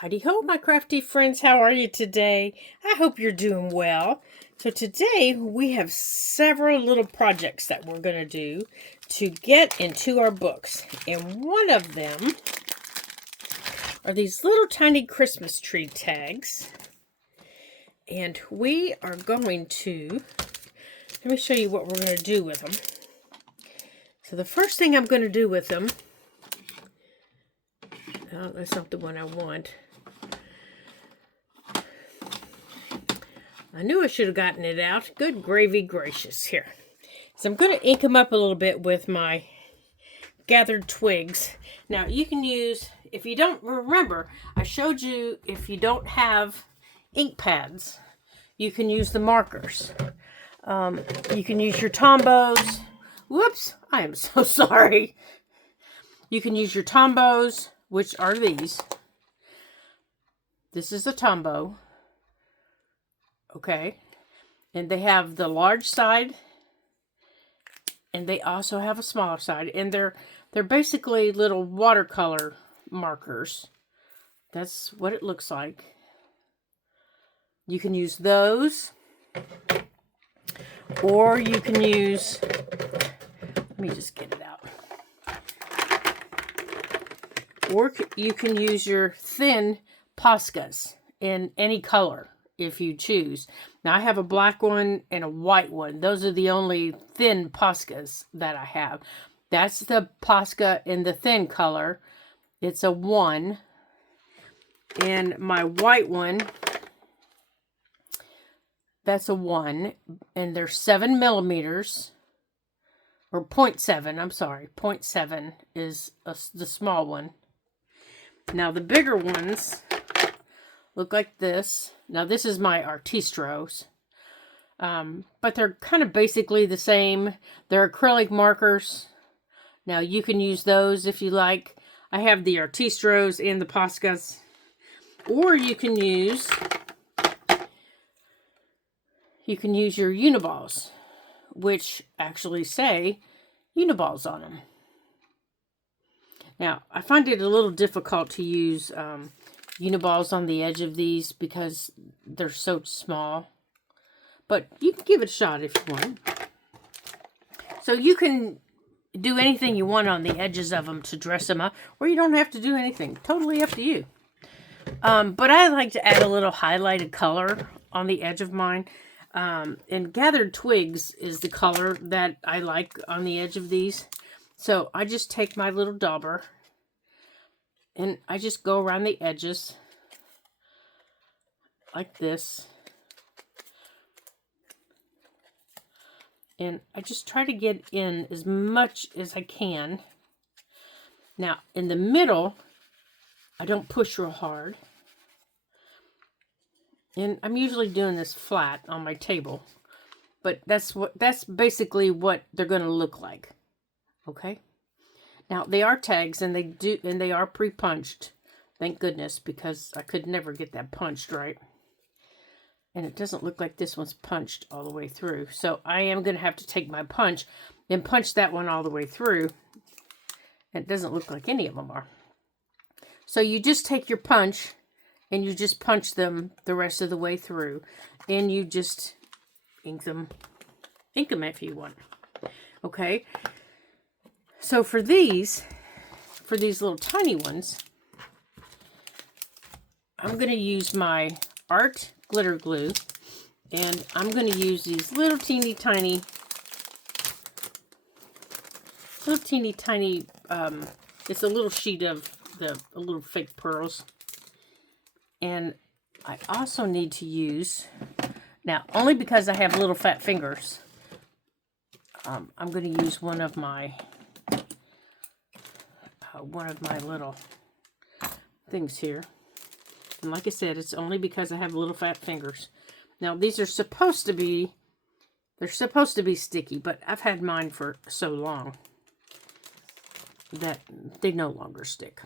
Heidi ho, my crafty friends. How are you today? I hope you're doing well. So today we have several little projects that we're going to do to get into our books. And one of them are these little tiny Christmas tree tags. And we are going to, let me show you what we're going to do with them. So the first thing I'm going to do with them, oh, that's not the one I want. I knew I should have gotten it out. Good gravy gracious. Here. So I'm going to ink them up a little bit with my gathered twigs. Now you can use, if you don't remember, I showed you if you don't have ink pads, you can use the markers. You can use your Tombos. Whoops, I am so sorry. You can use your Tombos, which are these. This is a Tombow. Okay, and they have the large side, and they also have a smaller side, and they're basically little watercolor markers. That's what it looks like. You can use those, or you can use, let me just get it out, or you can use your thin Poscas in any color if you choose. Now I have a black one and a white one. Those are the only thin Poscas that I have. That's the Posca in the thin color. It's a 1. And my white one, that's a 1. And they're 7 millimeters. Or 0.7, I'm sorry. 0.7 is the small one. Now the bigger ones look like this. Now this is my Artistros. But they're kind of basically the same. They're acrylic markers. Now you can use those if you like. I have the Artistros and the Poscas. Or you can use your Uniballs, which actually say Uniballs on them. Now, I find it a little difficult to use Uniballs on the edge of these because they're so small. But you can give it a shot if you want. So you can do anything you want on the edges of them to dress them up, or you don't have to do anything. Totally up to you. But I like to add a little highlighted color on the edge of mine. And Gathered Twigs is the color that I like on the edge of these. So I just take my little dauber and I just go around the edges like this. And I just try to get in as much as I can. Now, in the middle, I don't push real hard. And I'm usually doing this flat on my table. But that's basically what they're going to look like. Okay? Now, they are tags and they are pre-punched. Thank goodness, because I could never get that punched right. And it doesn't look like this one's punched all the way through. So I am going to have to take my punch and punch that one all the way through. And it doesn't look like any of them are. So you just take your punch and you just punch them the rest of the way through. And you just ink them if you want. Okay. So for these little tiny ones, I'm going to use my Art Glitter Glue, and I'm going to use these little teeny tiny, it's a little sheet of the little fake pearls. And I also need to use, now only because I have little fat fingers, I'm going to use one of my little things here. And like I said, it's only because I have little fat fingers. Now, these are supposed to be sticky, but I've had mine for so long that they no longer stick.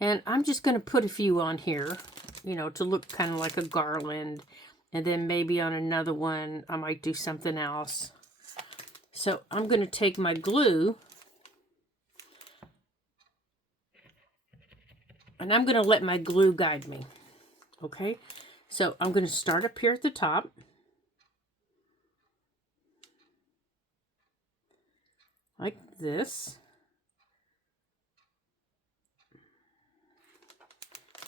And I'm just going to put a few on here, to look kind of like a garland. And then maybe on another one, I might do something else. So I'm going to take my glue And I'm going to let my glue guide me. Okay, so I'm going to start up here at the top. Like this.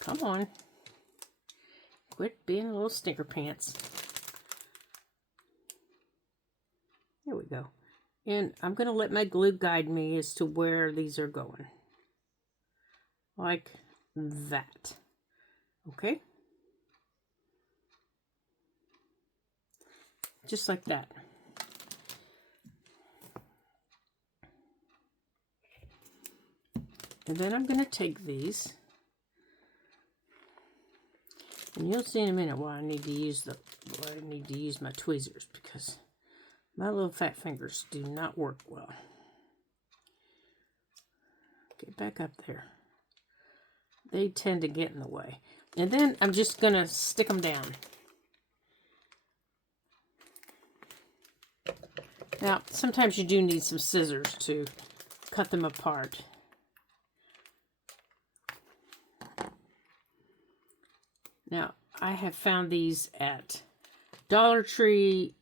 Come on. Quit being a little stinker pants. There we go. And I'm going to let my glue guide me as to where these are going. Like that. Okay? Just like that. And then I'm going to take these. And you'll see in a minute why I need to use my tweezers, because my little fat fingers do not work well. Get back up there. They tend to get in the way. And then I'm just going to stick them down. Now, sometimes you do need some scissors to cut them apart. Now, I have found these at Dollar Tree.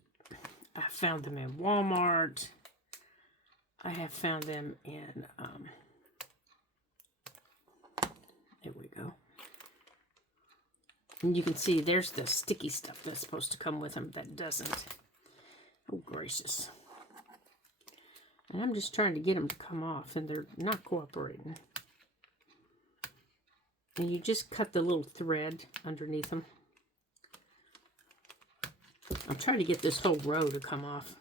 I found them in Walmart. I have found them in, there we go. And you can see there's the sticky stuff that's supposed to come with them that doesn't. Oh, gracious. And I'm just trying to get them to come off, and they're not cooperating. And you just cut the little thread underneath them. I'm trying to get this whole row to come off.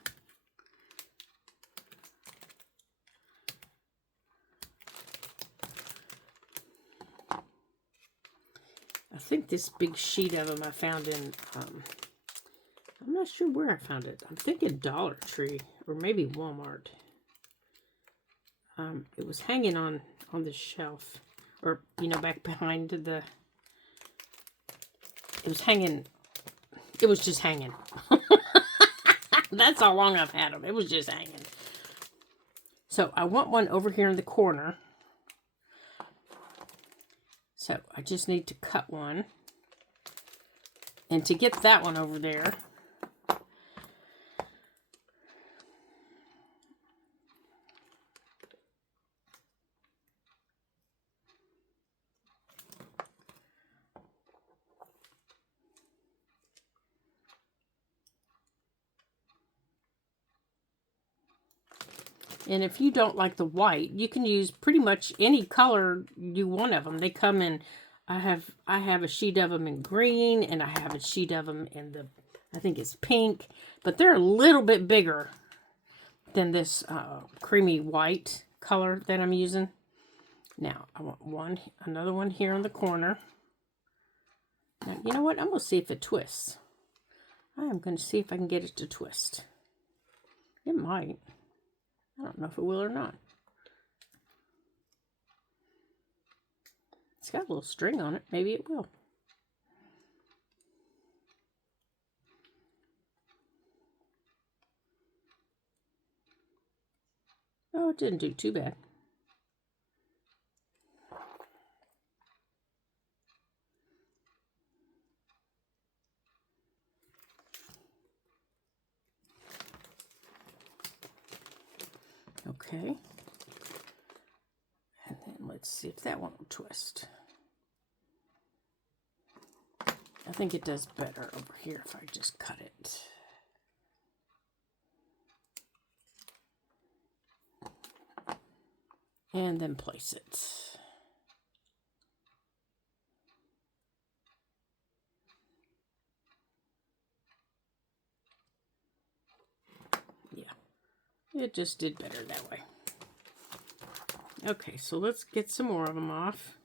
I think this big sheet of them I found in, I'm not sure where I found it. I'm thinking Dollar Tree or maybe Walmart. It was hanging on the shelf, or, you know, back behind the, it was hanging, it was just hanging. That's how long I've had them. It was just hanging. So I want one over here in the corner. So I just need to cut one. And to get that one over there, and if you don't like the white, you can use pretty much any color you want of them. They come in, I have a sheet of them in green, and I have a sheet of them in the, I think it's pink, but they're a little bit bigger than this creamy white color that I'm using. Now, I want another one here in the corner. Now, you know what? I'm going to see if it twists. I am going to see if I can get it to twist. It might. I don't know if it will or not. It's got a little string on it. Maybe it will. Oh, it didn't do too bad. Okay. And then let's see if that one will twist. I think it does better over here if I just cut it. And then place it. Yeah, it just did better that way. Okay, so let's get some more of them off.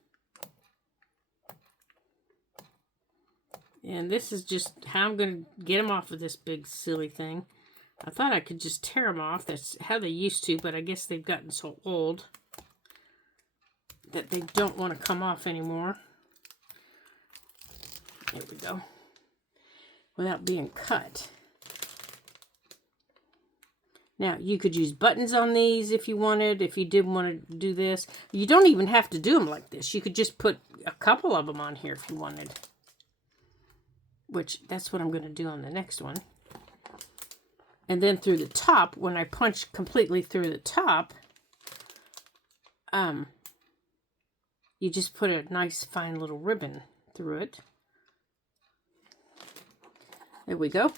And this is just how I'm going to get them off of this big silly thing. I thought I could just tear them off. That's how they used to, but I guess they've gotten so old that they don't want to come off anymore. There we go. Without being cut. Now, you could use buttons on these if you wanted, if you did want to do this. You don't even have to do them like this. You could just put a couple of them on here if you wanted. Which, that's what I'm going to do on the next one. And then through the top, when I punch completely through the top, you just put a nice fine little ribbon through it. There we go.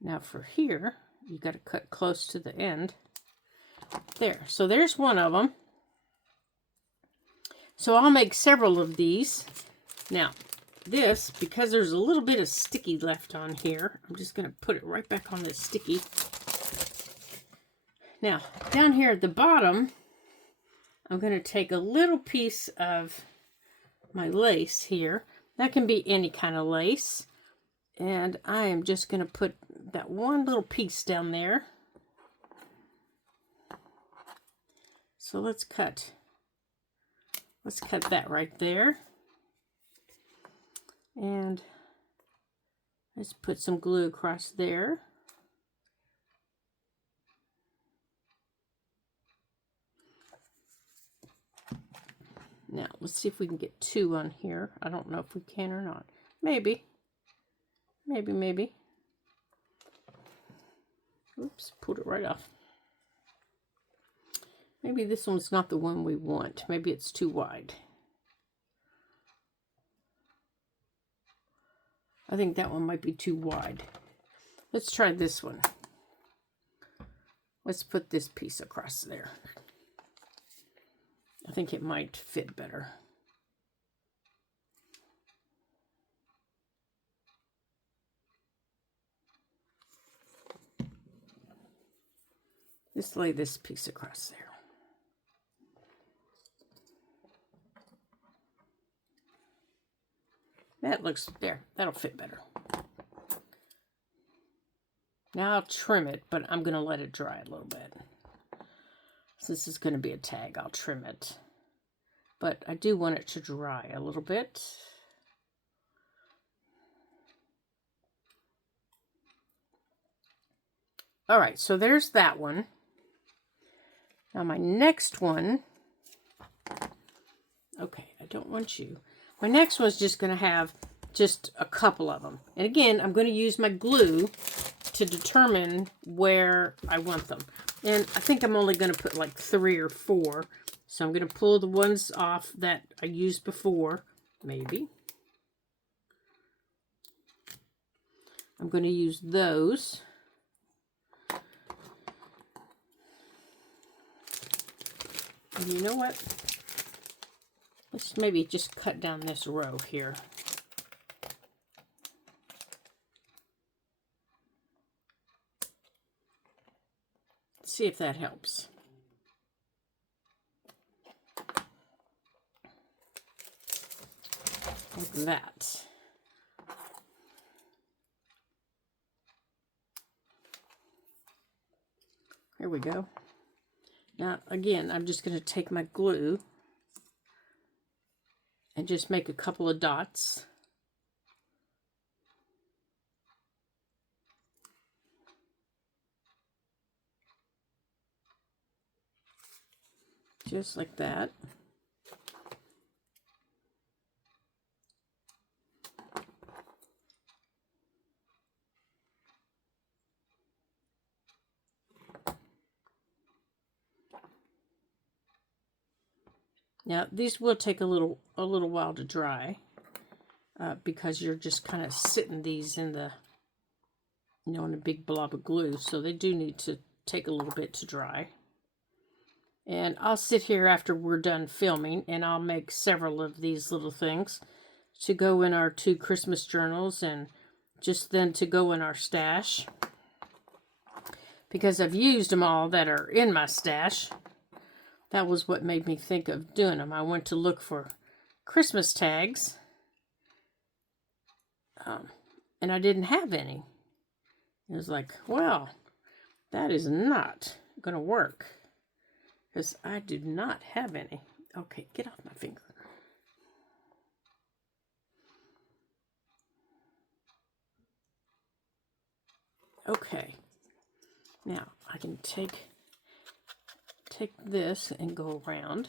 Now for here, you got to cut close to the end. There. So there's one of them. So I'll make several of these. Now, this, because there's a little bit of sticky left on here, I'm just going to put it right back on this sticky. Now, down here at the bottom, I'm going to take a little piece of my lace here. That can be any kind of lace. And I am just going to put that one little piece down there. So let's cut that right there. And let's put some glue across there. Now, let's see if we can get two on here. I don't know if we can or not. Maybe. Maybe. Oops, pulled it right off. Maybe this one's not the one we want. Maybe it's too wide. I think that one might be too wide. Let's try this one. Let's put this piece across there. I think it might fit better. Just lay this piece across there. That looks there. That'll fit better. Now I'll trim it, but I'm going to let it dry a little bit. Since this is going to be a tag, I'll trim it. But I do want it to dry a little bit. All right, so there's that one. Now my next one, okay, I don't want you. My next one's just going to have just a couple of them. And again, I'm going to use my glue to determine where I want them. And I think I'm only going to put like 3 or 4. So I'm going to pull the ones off that I used before, maybe. I'm going to use those. And you know what? Let's maybe just cut down this row here. See if that helps. Like that. Here we go. Now, again, I'm just going to take my glue and just make a couple of dots. Just like that. Now, these will take a little while to dry because you're just kind of sitting these in the, in a big blob of glue. So they do need to take a little bit to dry. And I'll sit here after we're done filming and I'll make several of these little things to go in our 2 Christmas journals and just then to go in our stash. Because I've used them all that are in my stash. That was what made me think of doing them. I went to look for Christmas tags. And I didn't have any. It was like, well, that is not going to work. Because I do not have any. Okay, get off my finger. Okay. Now I can take this and go around.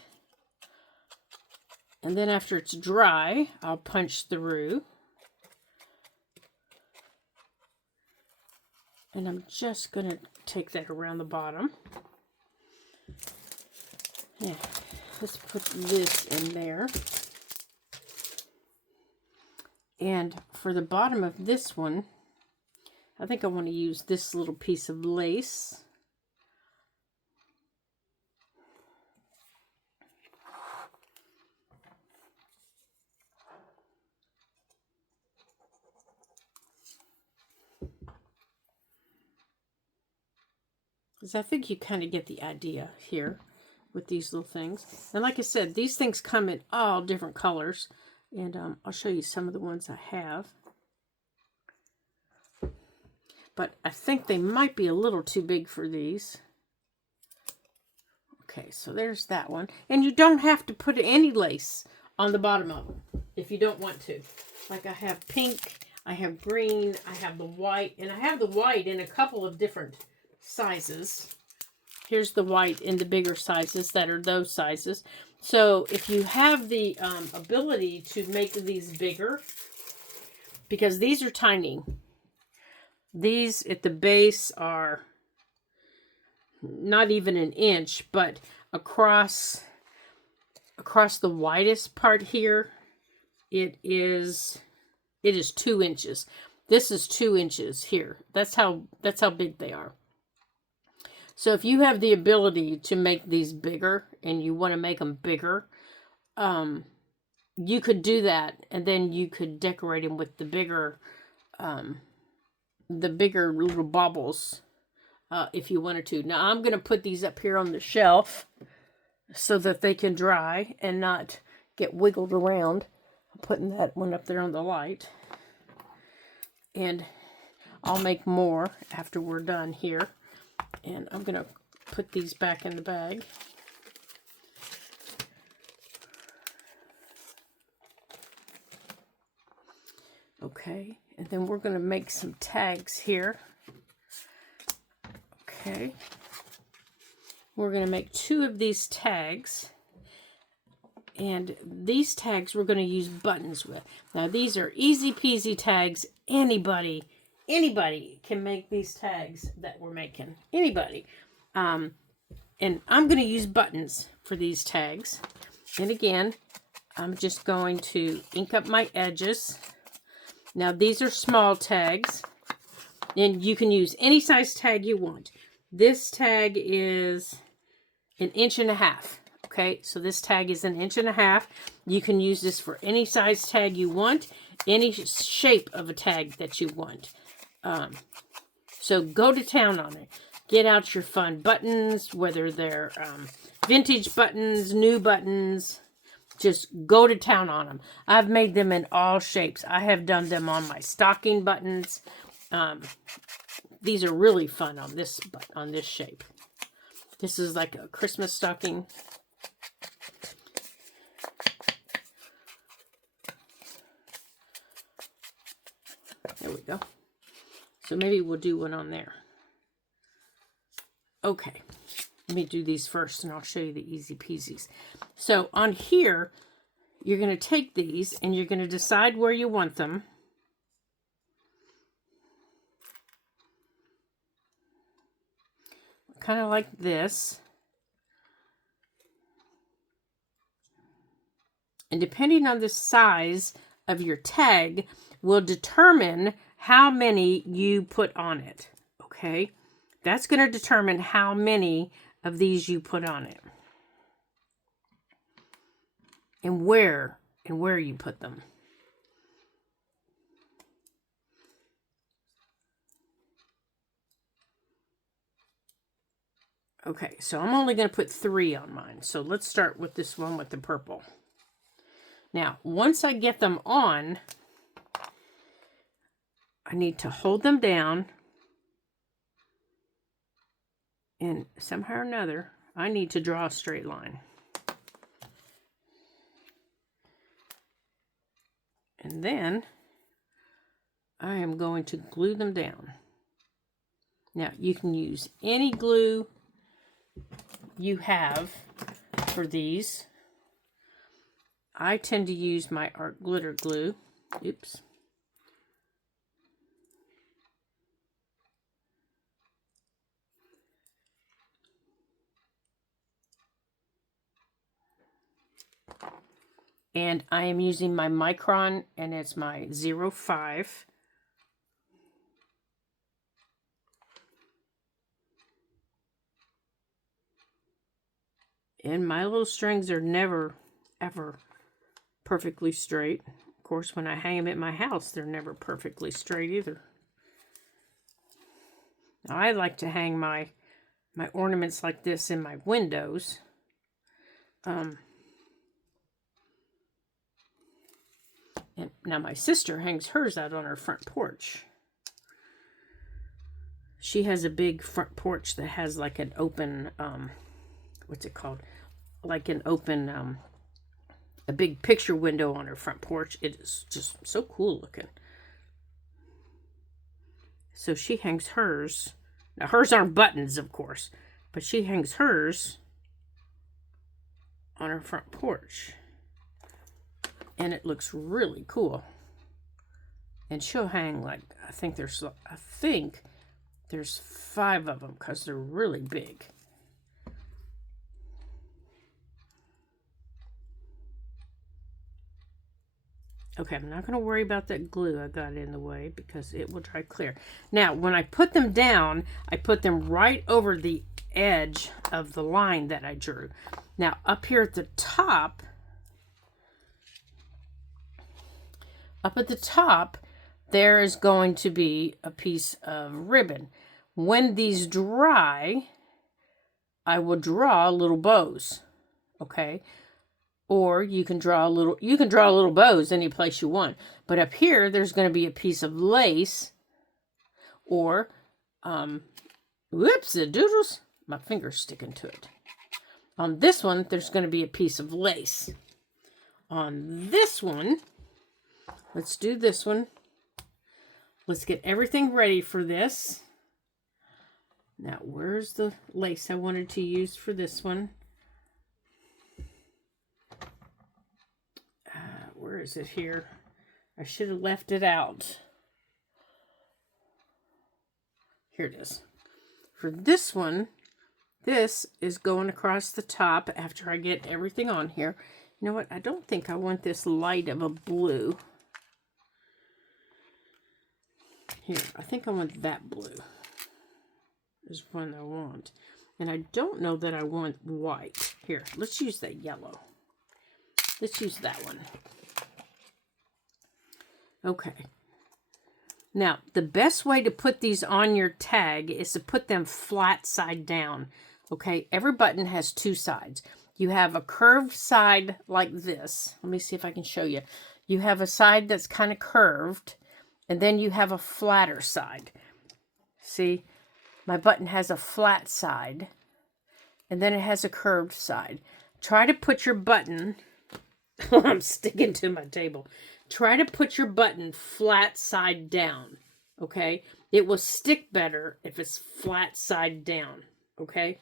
And then after it's dry, I'll punch through. And I'm just going to take that around the bottom. Yeah, let's put this in there. And for the bottom of this one, I think I want to use this little piece of lace. Because I think you kind of get the idea here with these little things. And like I said, these things come in all different colors. And I'll show you some of the ones I have. But I think they might be a little too big for these. Okay, so there's that one. And you don't have to put any lace on the bottom of them if you don't want to. Like I have pink, I have green, I have the white, and I have the white in a couple of different sizes. Here's the white in the bigger sizes that are those sizes. So if you have the ability to make these bigger, because these are tiny. These at the base are not even an inch, but across the widest part here, it is 2 inches. This is 2 inches here. That's how big they are. So if you have the ability to make these bigger and you want to make them bigger, you could do that, and then you could decorate them with the bigger little baubles if you wanted to. Now I'm going to put these up here on the shelf so that they can dry and not get wiggled around. I'm putting that one up there on the light. And I'll make more after we're done here. And I'm going to put these back in the bag. Okay, and then we're going to make some tags here. Okay. We're going to make 2 of these tags. And these tags we're going to use buttons with. Now these are easy peasy tags. Anybody can make these tags that we're making. Anybody. And I'm going to use buttons for these tags. And again, I'm just going to ink up my edges. Now these are small tags. And you can use any size tag you want. This tag is 1.5 inches. Okay, so this tag is 1.5 inches. You can use this for any size tag you want, any shape of a tag that you want. So go to town on it. Get out your fun buttons, whether they're vintage buttons, new buttons. Just go to town on them. I've made them in all shapes. I have done them on my stocking buttons. These are really fun on this shape. This is like a Christmas stocking. There we go. So maybe we'll do one on there. Okay. Let me do these first and I'll show you the easy peasies. So on here, you're going to take these and you're going to decide where you want them. Kind of like this. And depending on the size of your tag will determine how many you put on it. Okay? That's going to determine how many of these you put on it. And where you put them. Okay, so I'm only going to put 3 on mine. So let's start with this one with the purple. Now, once I get them on, I need to hold them down. And somehow or another, I need to draw a straight line. And then I am going to glue them down. Now, you can use any glue you have for these. I tend to use my art glitter glue. Oops. And I am using my Micron, and it's my 05. And my little strings are never, ever perfectly straight. Of course, when I hang them at my house, they're never perfectly straight either. Now, I like to hang my ornaments like this in my windows. And now my sister hangs hers out on her front porch. She has a big front porch that has like an open, what's it called? Like an open, a big picture window on her front porch. It is just so cool looking. So she hangs hers. Now hers aren't buttons, of course, but she hangs hers on her front porch. And it looks really cool. And she'll hang like, I think there's 5 of them because they're really big. Okay, I'm not going to worry about that glue I got in the way because it will dry clear. Now, when I put them down, I put them right over the edge of the line that I drew. Now, up here at the top, there is going to be a piece of ribbon. When these dry, I will draw little bows, okay? Or you can draw little bows any place you want. But up here, there's going to be a piece of lace, or, whoops, the doodles, my finger's sticking to it. On this one, there's going to be a piece of lace. On this one, let's do this one. Let's get everything ready for this. Now, where's the lace I wanted to use for this one? Where is it here? I should have left it out. Here it is. For this one, this is going across the top after I get everything on here. You know what? I don't think I want this light of a blue. Here, I think I want that blue. Is one I want. And I don't know that I want white. Here, let's use that yellow. Let's use that one. Okay. Now, the best way to put these on your tag is to put them flat side down. Okay, every button has 2 sides. You have a curved side like this. Let me see if I can show you. You have a side that's kind of curved, and then you have a flatter side. See, my button has a flat side, and then it has a curved side. Try to put your button, I'm sticking to my table. Try to put your button flat side down, okay? It will stick better if it's flat side down, okay?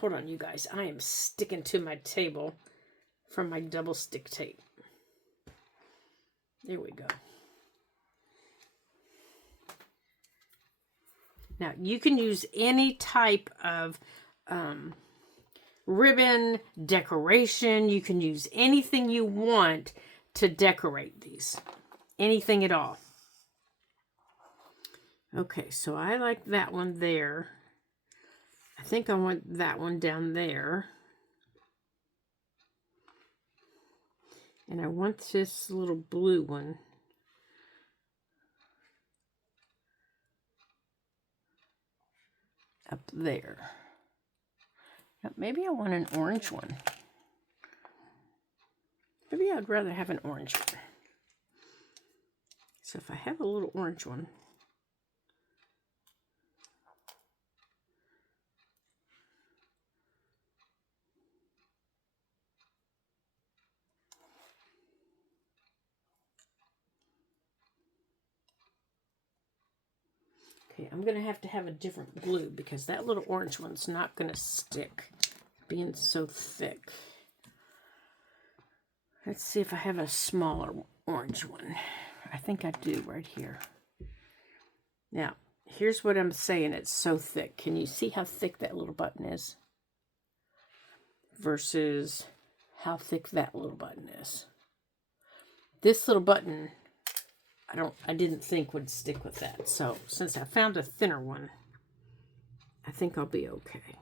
Hold on, you guys. I am sticking to my table from my double stick tape. There we go. Now, you can use any type of ribbon, decoration. You can use anything you want to decorate these. Anything at all. Okay, so I like that one there. I think I want that one down there. And I want this little blue one up there. Now, maybe I want an orange one. Maybe I'd rather have an orange one. So if I have a little orange one, Okay, I'm going to have a different glue because that little orange one's not going to stick, being so thick. Let's see if I have a smaller orange one. I think I do right here. Now, here's what I'm saying. It's so thick. Can you see how thick that little button is? Versus how thick that little button is. This little button, I didn't think would stick with that. So since I found a thinner one, I think I'll be okay.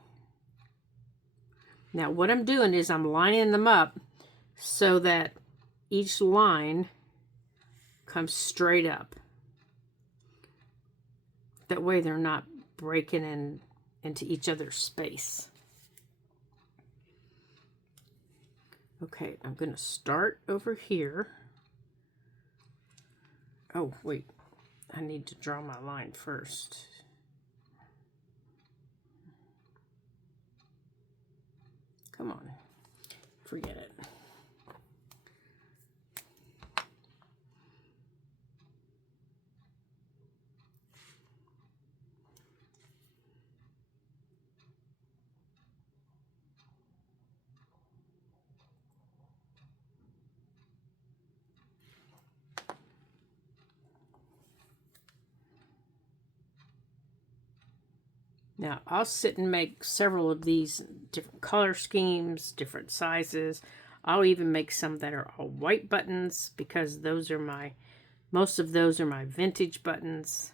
Now what I'm doing is I'm lining them up so that each line comes straight up. That way they're not breaking into each other's space. Okay, I'm going to start over here. Oh, wait. I need to draw my line first. Come on. Forget it. Now, I'll sit and make several of these different color schemes, different sizes. I'll even make some that are all white buttons because those are most of those are my vintage buttons.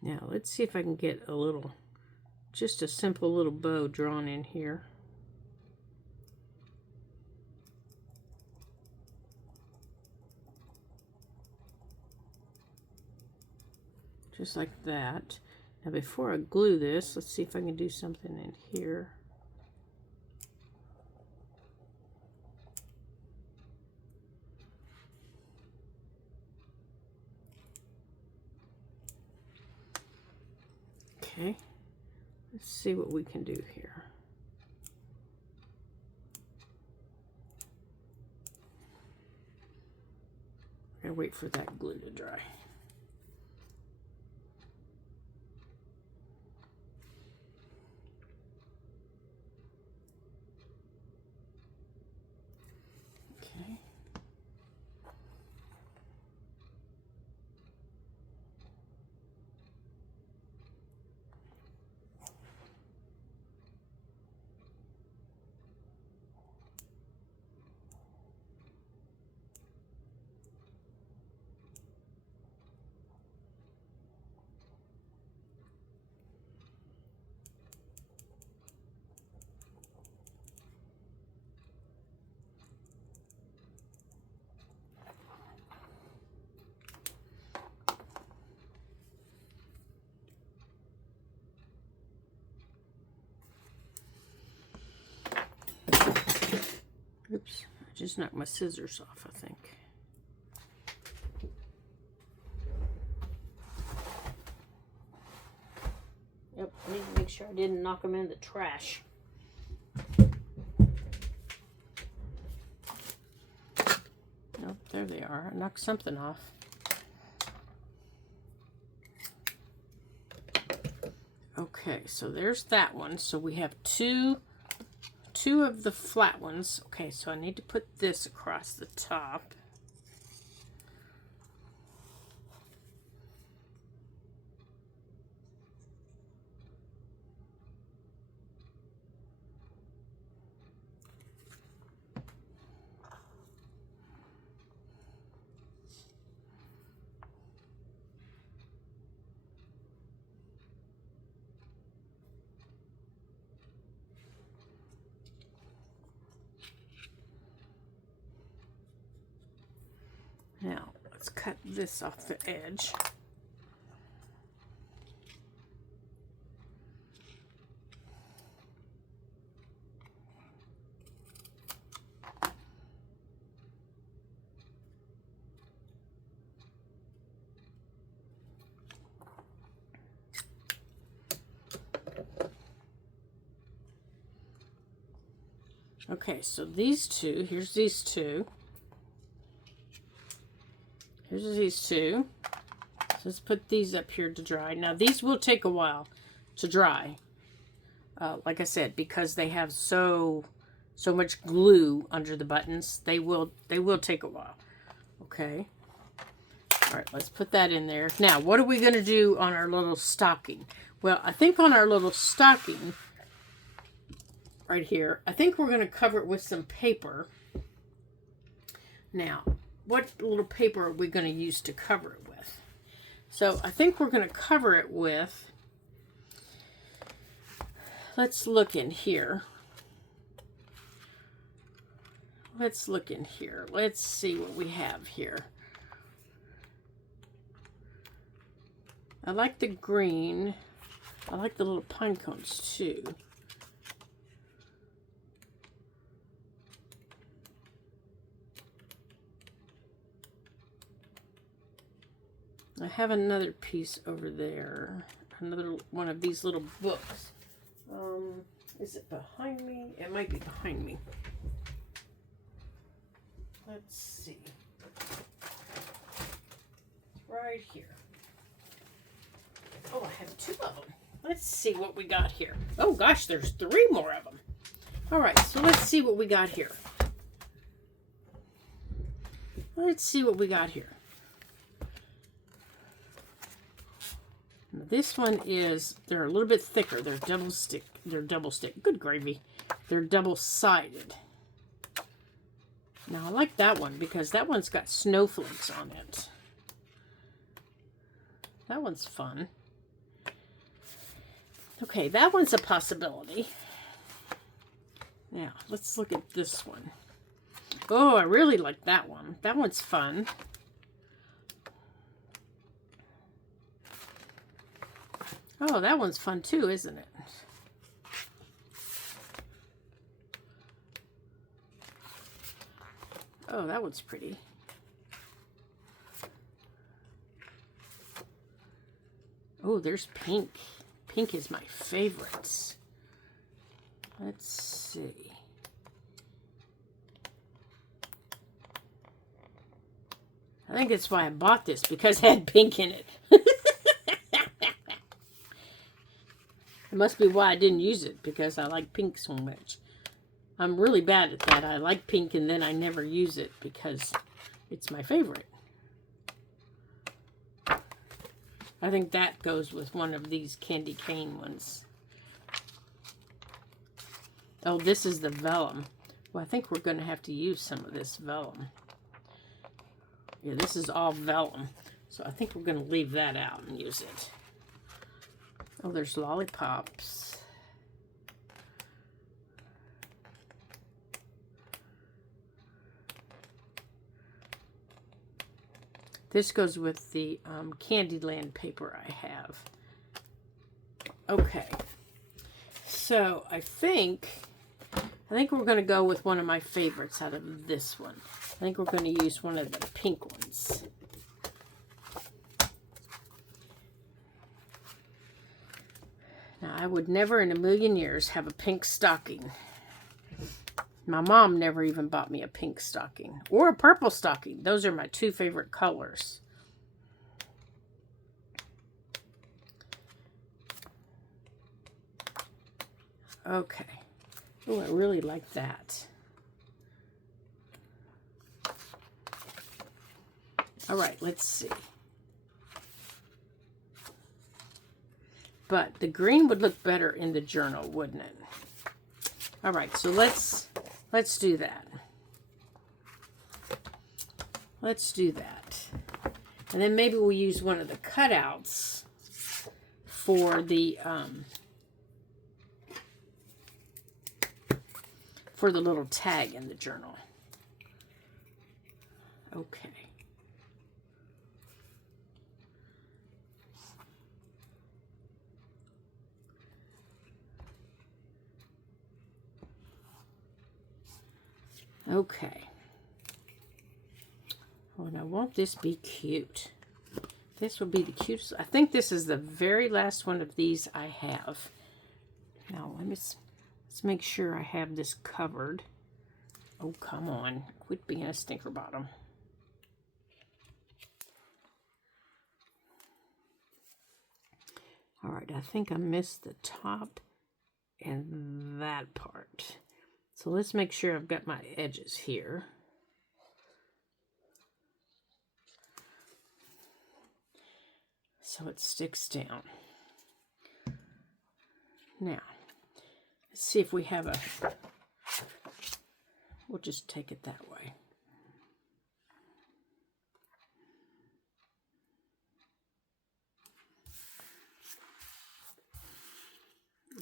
Now, let's see if I can get just a simple little bow drawn in here. Just like that. Now before I glue this, let's see if I can do something in here. Okay, let's see what we can do here. I gotta wait for that glue to dry. Okay. Oops, I just knocked my scissors off, I think. Yep, I need to make sure I didn't knock them in the trash. Nope, there they are. I knocked something off. Okay, so there's that one. So we have two of the flat ones. Okay, so I need to put this across the top. Now, let's cut this off the edge. Okay, so these two, here's these two. Here's these two. So let's put these up here to dry. Now these will take a while to dry. Like I said, because they have so much glue under the buttons, they will take a while. Okay. All right, let's put that in there. Now, what are we going to do on our little stocking? Well, I think on our little stocking right here, I think we're going to cover it with some paper. Now, what little paper are we going to use to cover it with? So I think we're going to cover it with, let's look in here. Let's look in here. Let's see what we have here. I like the green. I like the little pine cones too. I have another piece over there. Another one of these little books. Is it behind me? It might be behind me. Let's see. Right here. Oh, I have two of them. Let's see what we got here. Oh gosh, there's 3 more of them. All right, so let's see what we got here. Let's see what we got here. This one is, they're a little bit thicker. They're double stick. Good gravy. They're double-sided. Now, I like that one because that one's got snowflakes on it. That one's fun. Okay, that one's a possibility. Now, let's look at this one. Oh, I really like that one. That one's fun. Oh, that one's fun too, isn't it? Oh, that one's pretty. Oh, there's pink. Pink is my favorite. Let's see. I think that's why I bought this, because it had pink in it. It must be why I didn't use it, because I like pink so much. I'm really bad at that. I like pink and then I never use it because it's my favorite. I think that goes with one of these candy cane ones. Oh, this is the vellum. Well, I think we're going to have to use some of this vellum. Yeah, this is all vellum. So I think we're going to leave that out and use it. Oh, there's lollipops. This goes with the Candyland paper I have. Okay. So I think we're going to go with one of my favorites out of this one. I think we're going to use one of the pink ones. Now, I would never in a million years have a pink stocking. My mom never even bought me a pink stocking or a purple stocking. Those are my 2 favorite colors. Okay. Oh, I really like that. All right, let's see. But the green would look better in the journal, wouldn't it? All right, so let's do that. Let's do that. And then maybe we'll use one of the cutouts for the little tag in the journal. Okay. Okay. Oh, now won't this be cute? This will be the cutest. I think this is the very last one of these I have. Now let's make sure I have this covered. Oh, come on. Quit being a stinker bottom. All right, I think I missed the top and that part. So let's make sure I've got my edges here. So it sticks down. Now, let's see if we have a, we'll just take it that way.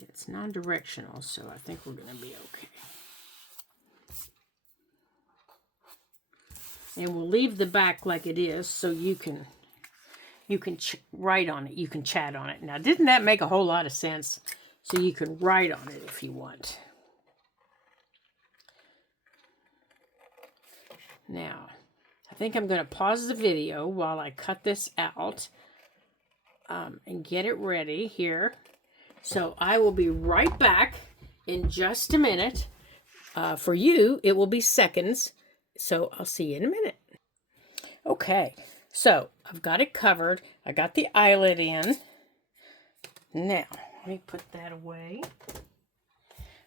It's non-directional, so I think we're going to be okay. And we'll leave the back like it is so you can write on it. You can chat on it. Now, didn't that make a whole lot of sense? So you can write on it if you want. Now, I think I'm going to pause the video while I cut this out and get it ready here. So I will be right back in just a minute. For you, it will be seconds. So I'll see you in a minute. Okay, so I've got it covered. I got the eyelet in. Now, let me put that away.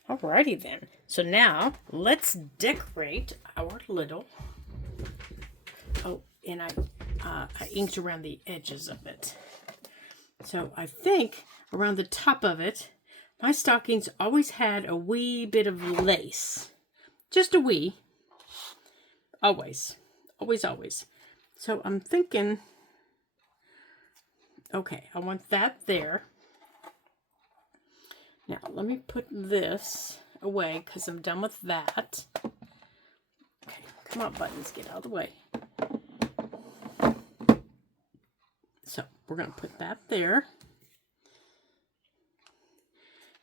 Alrighty then. So now, let's decorate our little... Oh, and I inked around the edges of it. So I think around the top of it, my stockings always had a wee bit of lace. Just a wee. Always. Always, always. So I'm thinking, okay, I want that there. Now, let me put this away because I'm done with that. Okay, come on, buttons, get out of the way. So, we're going to put that there.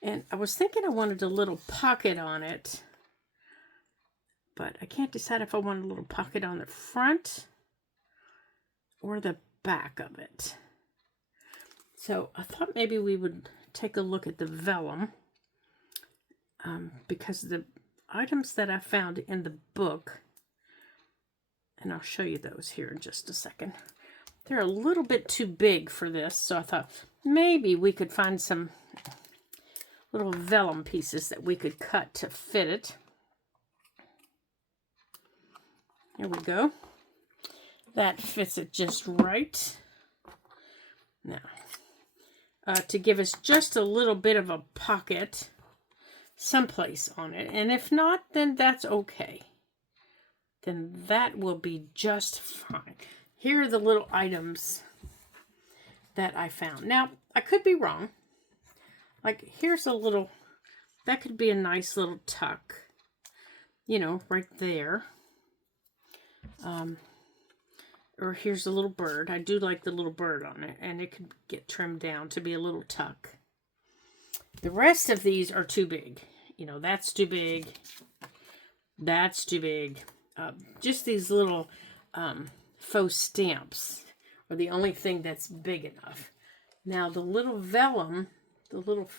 And I was thinking I wanted a little pocket on it, but I can't decide if I want a little pocket on the front or the back of it. So I thought maybe we would take a look at the vellum because the items that I found in the book, and I'll show you those here in just a second, they're a little bit too big for this, so I thought maybe we could find some little vellum pieces that we could cut to fit it. There we go. That fits it just right. Now, to give us just a little bit of a pocket someplace on it. And if not, then that's okay. Then that will be just fine. Here are the little items that I found. Now, I could be wrong. Like, here's a little, that could be a nice little tuck. You know, right there. Or here's a little bird. I do like the little bird on it, and it could get trimmed down to be a little tuck. The rest of these are too big. You know, that's too big. That's too big. Just these little faux stamps are the only thing that's big enough. Now, the little vellum, the little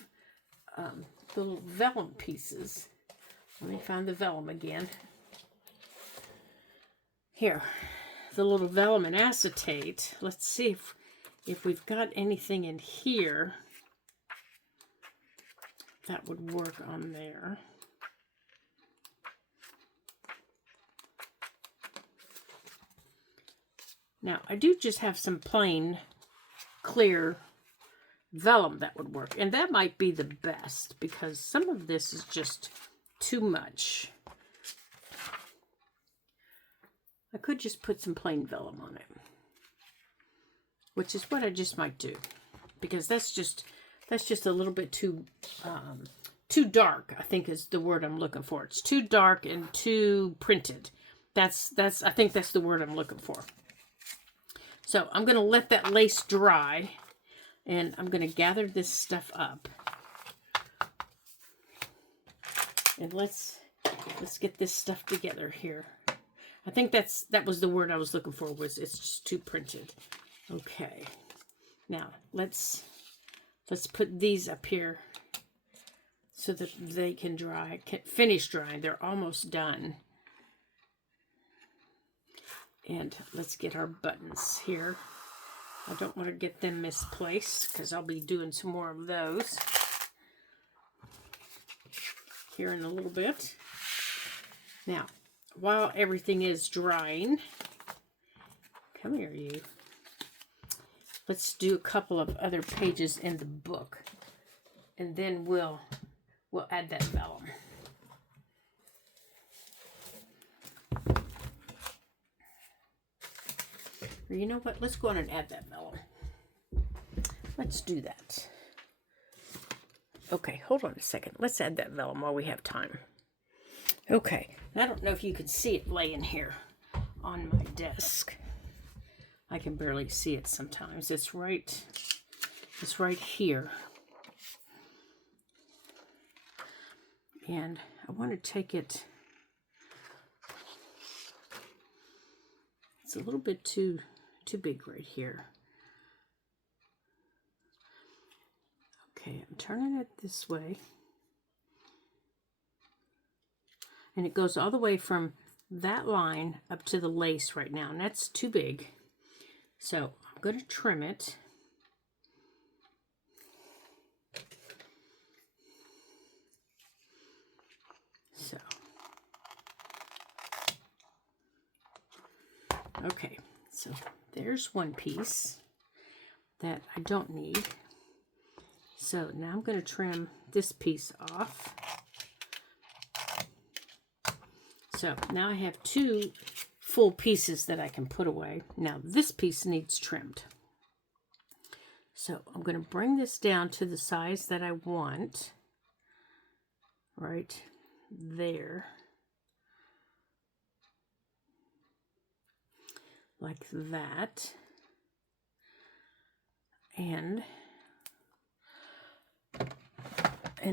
vellum pieces. Let me find the vellum again. Here. The little vellum and acetate. Let's see if we've got anything in here that would work on there. Now, I do just have some plain, clear vellum that would work. And that might be the best because some of this is just too much. I could just put some plain vellum on it, which is what I just might do, because that's just a little bit too dark, I think is the word I'm looking for. It's too dark and too printed. I think that's the word I'm looking for. So I'm going to let that lace dry, and I'm going to gather this stuff up. And let's get this stuff together here. I think that was the word I was looking for, was it's just too printed. Okay. Now, let's put these up here so that they can dry, finish drying. They're almost done. And let's get our buttons here. I don't want to get them misplaced because I'll be doing some more of those here in a little bit. Now, while everything is drying, come here, you. Let's do a couple of other pages in the book, and then we'll add that vellum. Or you know what? Let's go on and add that vellum. Let's do that. Okay, hold on a second. Let's add that vellum while we have time. Okay, I don't know if you can see it laying here on my desk. I can barely see it sometimes. It's right here. And I want to take it, it's a little bit too big right here. Okay, I'm turning it this way. And it goes all the way from that line up to the lace right now, and that's too big. So I'm going to trim it. So, okay, so there's one piece that I don't need. So now I'm going to trim this piece off. So now I have two full pieces that I can put away. Now this piece needs trimmed. So I'm going to bring this down to the size that I want. Right there. Like that. And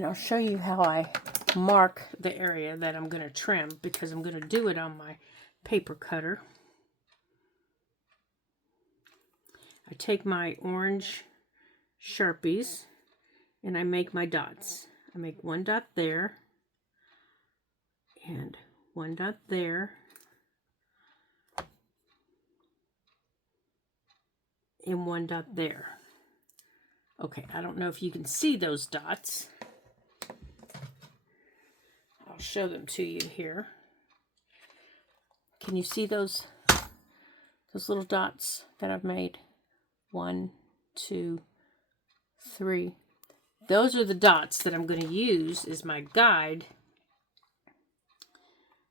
I'll show you how I mark the area that I'm going to trim, because I'm going to do it on my paper cutter. I take my orange Sharpies and I make my dots. I make one dot there and one dot there and one dot there. Okay, I don't know if you can see those dots. I'll show them to you here. Can you see those little dots that I've made? 1, 2, 3. Those are the dots that I'm going to use as my guide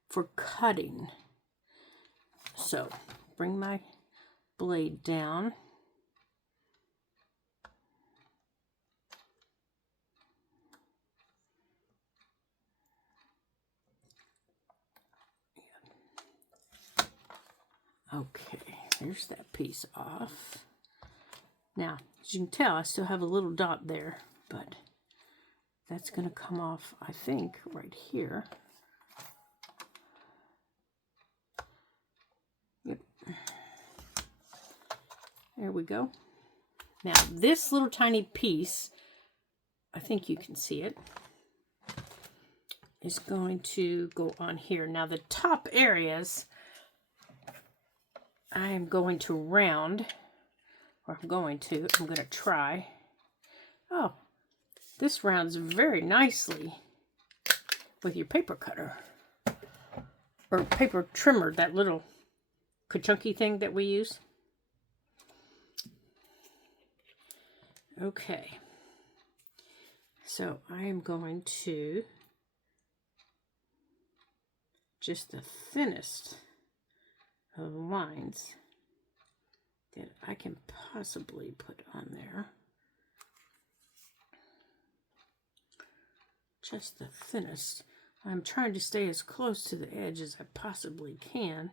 for cutting. So, bring my blade down. Okay, there's that piece off. Now, as you can tell, I still have a little dot there, but that's going to come off, I think, right here. Yep. There we go. Now, this little tiny piece, I think you can see it, is going to go on here. Now, the top areas, I am going to round, or I'm going to try. Oh, this rounds very nicely with your paper cutter or paper trimmer, that little ka-chunky thing that we use. Okay, so I am going to just the thinnest of lines that I can possibly put on there. Just the thinnest. I'm trying to stay as close to the edge as I possibly can.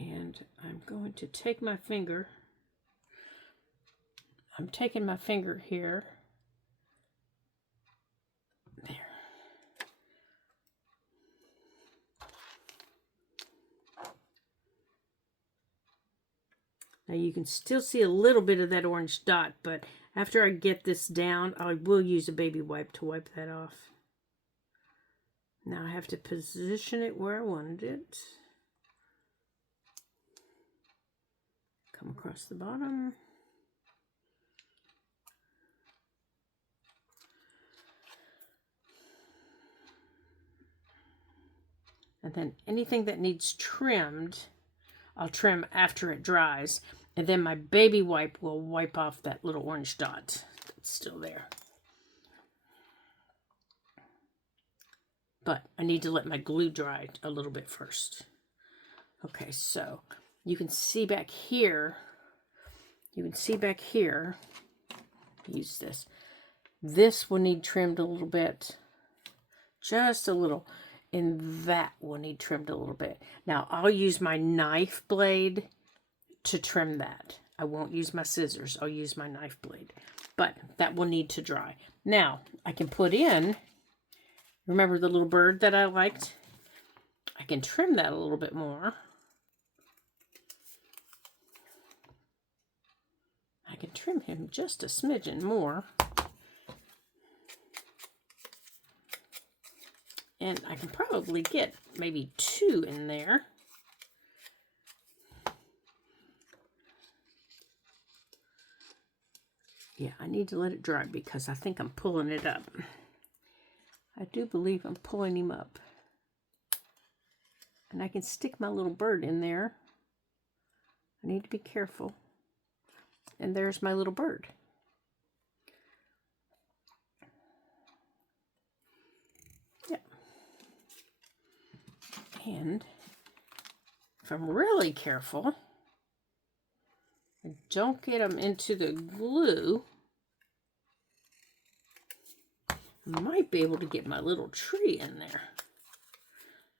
And I'm going to take my finger. I'm taking my finger here. There. Now you can still see a little bit of that orange dot, but after I get this down, I will use a baby wipe to wipe that off. Now I have to position it where I wanted it. Come across the bottom. And then anything that needs trimmed, I'll trim after it dries. And then my baby wipe will wipe off that little orange dot that's still there. But I need to let my glue dry a little bit first. Okay, so you can see back here. Use this. This will need trimmed a little bit. Just a little. And that will need trimmed a little bit. Now, I'll use my knife blade to trim that. I won't use my scissors. I'll use my knife blade. But that will need to dry. Now, I can put in, remember the little bird that I liked? I can trim that a little bit more. I can trim him just a smidgen more. And I can probably get maybe 2 in there. Yeah, I need to let it dry because I think I'm pulling it up. I do believe I'm pulling him up. And I can stick my little bird in there. I need to be careful. And there's my little bird. Yep. And if I'm really careful, and don't get them into the glue, I might be able to get my little tree in there.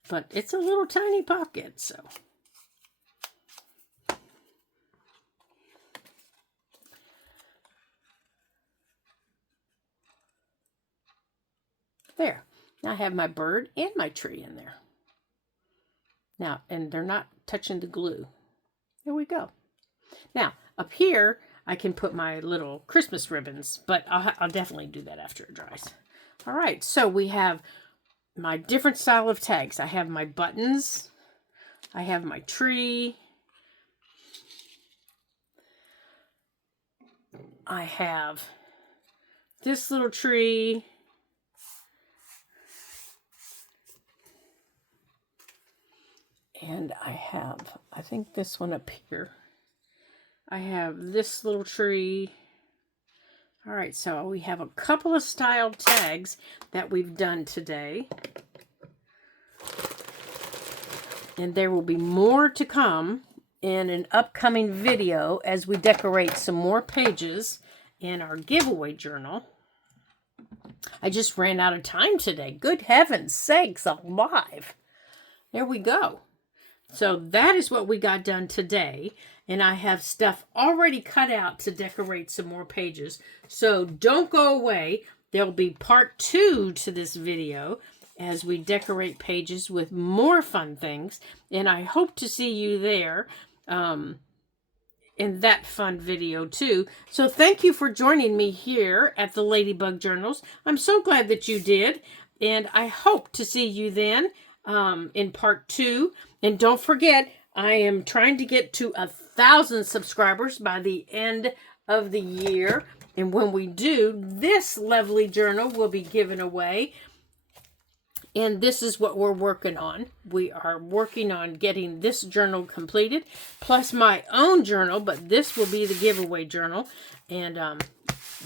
But it's a little tiny pocket, so. There. Now I have my bird and my tree in there. Now, and they're not touching the glue. There we go. Now, up here, I can put my little Christmas ribbons, but I'll definitely do that after it dries. All right, so we have my different style of tags. I have my buttons. I have my tree. I have this little tree. And I have, I think this one up here. I have this little tree. All right, so we have a couple of style tags that we've done today. And there will be more to come in an upcoming video as we decorate some more pages in our giveaway journal. I just ran out of time today. Good heavens sakes alive. There we go. So that is what we got done today. And I have stuff already cut out to decorate some more pages. So don't go away. There'll be part 2 to this video as we decorate pages with more fun things. And I hope to see you there in that fun video too. So thank you for joining me here at the Ladybug Journals. I'm so glad that you did. And I hope to see you then in part 2. And don't forget, I am trying to get to 1,000 subscribers by the end of the year. And when we do, this lovely journal will be given away. And this is what we're working on. We are working on getting this journal completed, plus my own journal, but this will be the giveaway journal. And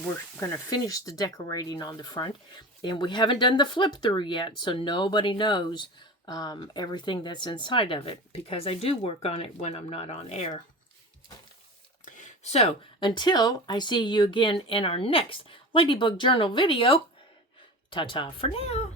we're going to finish the decorating on the front. And we haven't done the flip through yet, so nobody knows everything that's inside of it, because I do work on it when I'm not on air. So until I see you again in our next Ladybug Journal video, ta-ta for now.